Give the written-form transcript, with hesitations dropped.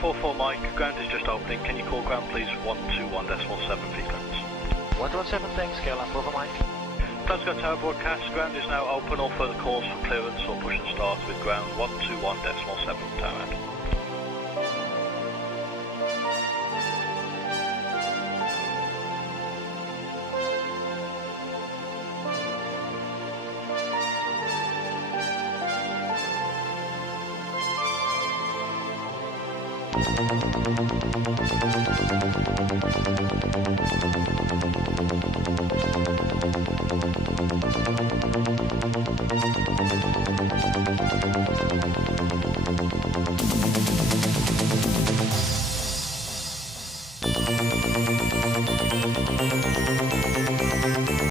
44 Mike, ground is just opening. Can you call ground please 121.7 feet clearance? 117, thanks, Caroline 4 for Mike. Glasgow Tower broadcast, ground is now open. All further calls for clearance or push and start with ground 121.7 tower end.